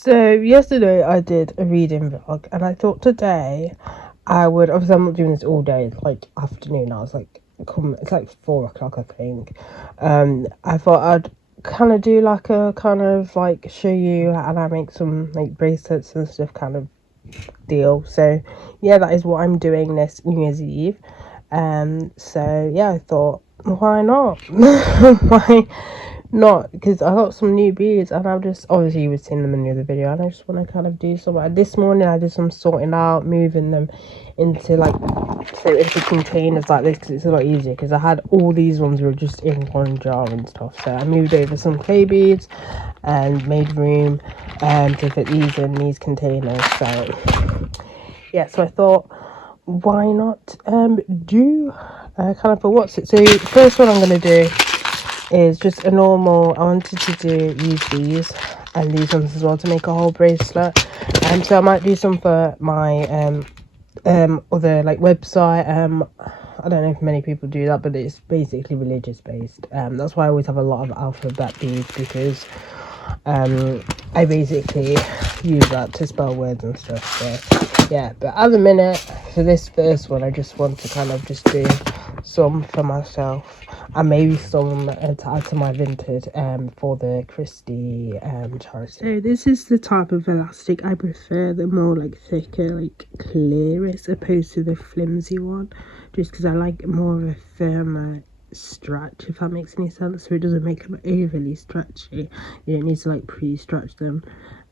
So yesterday I did a reading vlog, and I thought today I would, obviously I'm not doing this all day, it's like afternoon. I was like, come, it's like 4 o'clock I think. I thought I'd kind of do like a kind of like show you, and I make some like bracelets and stuff kind of deal. So yeah, that is what I'm doing this New Year's Eve. So yeah, I thought, why not? Why not? Because I got some new beads, and I've just, obviously you were seeing them in the other video, and I just want to kind of do some. This morning I did some sorting out, moving them into like, so into containers like this, because it's a lot easier, because I had all these ones were just in one jar and stuff. So I moved over some clay beads and made room to fit these in these containers. So yeah, so I thought, why not do kind of a what's it. So first one I'm going to do is just a normal, I wanted to use these and these ones as well to make a whole bracelet. So I might do some for my other like website. I don't know if many people do that, but it's basically religious based. That's why I always have a lot of alphabet beads, because I basically use that to spell words and stuff. So yeah, but at the minute, for this first one, I just want to kind of just do some for myself, and maybe some to add to my vintage for the Christie charity. So this is the type of elastic I prefer, the more like thicker, like clear, as opposed to the flimsy one, just because I like more of a firmer stretch, if that makes any sense, so it doesn't make them overly stretchy. You don't need to like pre-stretch them.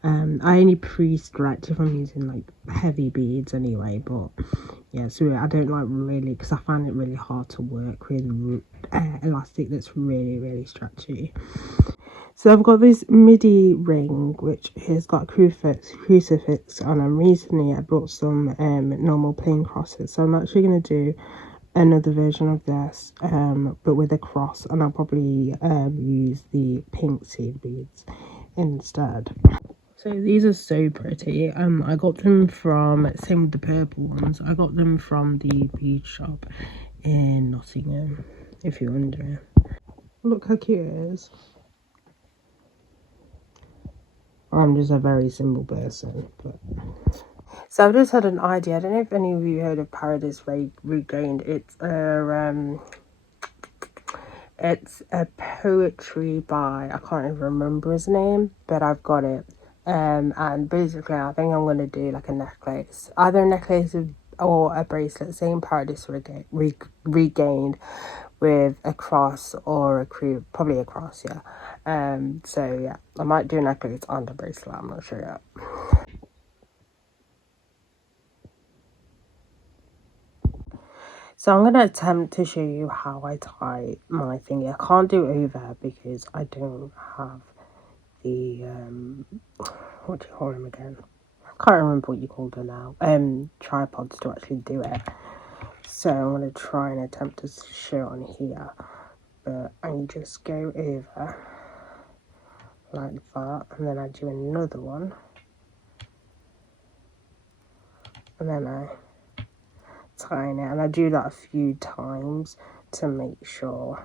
I only pre-stretch if I'm using like heavy beads anyway, but yeah, so I don't like really, because I find it really hard to work with elastic that's really stretchy. So I've got this midi ring which has got a crucifix on, and recently I brought some normal plain crosses, so I'm actually going to do another version of this but with a cross, and I'll probably use the pink seed beads instead. So these are so pretty. I got them from, same with the purple ones, I got them from the bead shop in Nottingham, if you're wondering. Look how cute it is. I'm just a very simple person, but so I've just had an idea. I don't know if any of you heard of Paradise Regained. It's a poetry by, I can't even remember his name, but I've got it. And basically I think I'm going to do like a necklace, either a necklace or a bracelet saying Paradise Regained with a cross or a crew, probably a cross, yeah. So yeah, I might do a necklace and a bracelet, I'm not sure yet. So I'm going to attempt to show you how I tie my thingy. I can't do over because I don't have the, what do you call them again? I can't remember what you call them now. Tripods to actually do it. So I'm going to try and attempt to show on here. But I just go over like that, and then I do another one. And then I tie it, and I do that a few times to make sure,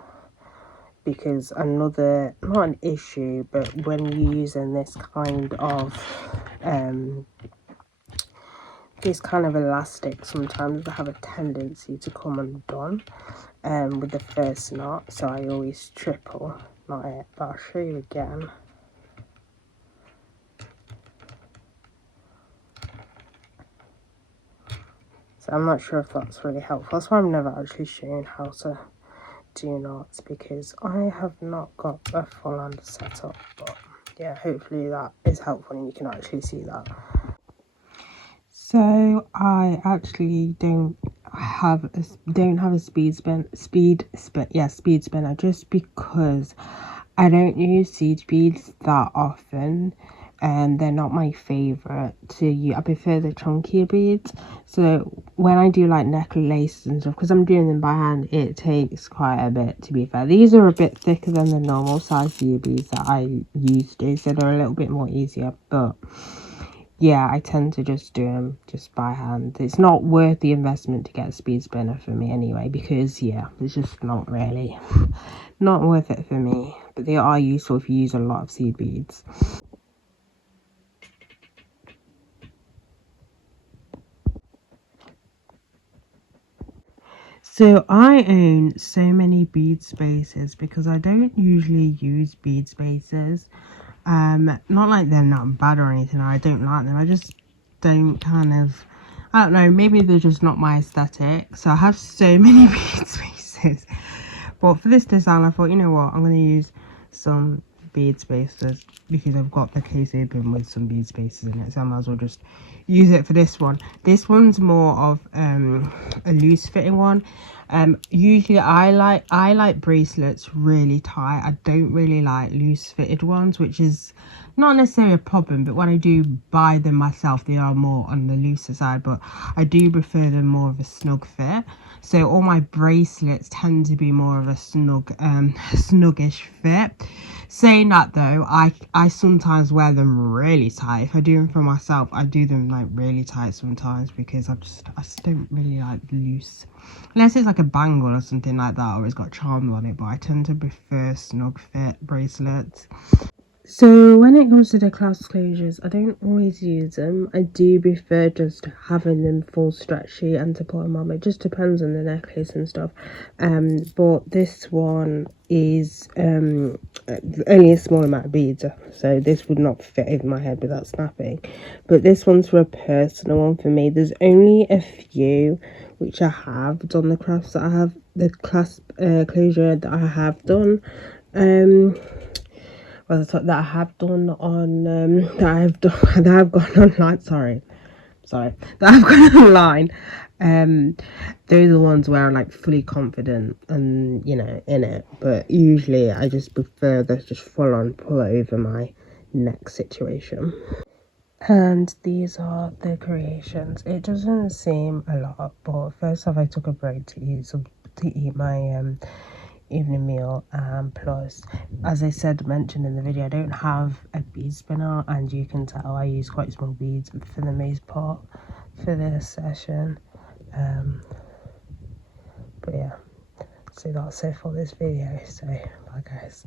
because another, not an issue, but when you're using this kind of elastic, sometimes they have a tendency to come undone with the first knot, so I always triple knot it, but I'll show you again. So I'm not sure if that's really helpful. That's why I'm never actually showing how to do knots, because I have not got a full-on setup. But yeah, hopefully that is helpful and you can actually see that. So I actually don't have a speed spinner, just because I don't use seed beads that often, and they're not my favorite to use. I prefer the chunkier beads. So when I do like necklaces and stuff, because I'm doing them by hand, it takes quite a bit, to be fair. These are a bit thicker than the normal size seed beads that I used to, so they're a little bit more easier, but yeah, I tend to just do them just by hand. It's not worth the investment to get a speed spinner for me anyway, because yeah, it's just not really not worth it for me. But they are useful if you use a lot of seed beads. So I own so many bead spaces because I don't usually use bead spaces. Not like they're not bad or anything. I don't like them. I just don't kind of. I don't know. Maybe they're just not my aesthetic. So I have so many bead spaces. But for this design, I thought, you know what, I'm gonna use some bead spaces because I've got the case open with some bead spaces in it. So I might as well just use it for this one. This one's more of a loose fitting one. Usually I like bracelets really tight. I don't really like loose fitted ones, which is not necessarily a problem, but when I do buy them myself, they are more on the looser side, but I do prefer them more of a snug fit. So all my bracelets tend to be more of a snuggish fit. Saying that though, I sometimes wear them really tight. If I do them for myself, I do them like really tight sometimes because I just don't really like loose, unless it's like a bangle or something like that, or it's got charms on it. But I tend to prefer snug fit bracelets. So when it comes to the clasp closures, I don't always use them. I do prefer just having them full stretchy and to put them on. It just depends on the necklace and stuff. But this one is only a small amount of beads, so this would not fit over my head without snapping. But this one's for a personal one for me. There's only a few which I have done the clasp that I have the clasp closure that I have done. That I have done on that I've gone online. Sorry, that I've gone online. Those are the ones where I'm like fully confident and you know in it. But usually I just prefer the just full on pull over my neck situation. And these are the creations. It doesn't seem a lot, but first off, I took a break to eat my evening meal, plus, as I said, mentioned in the video, I don't have a bead spinner, and you can tell I use quite small beads for the most part for this session. But yeah, so that's it for this video. So bye guys.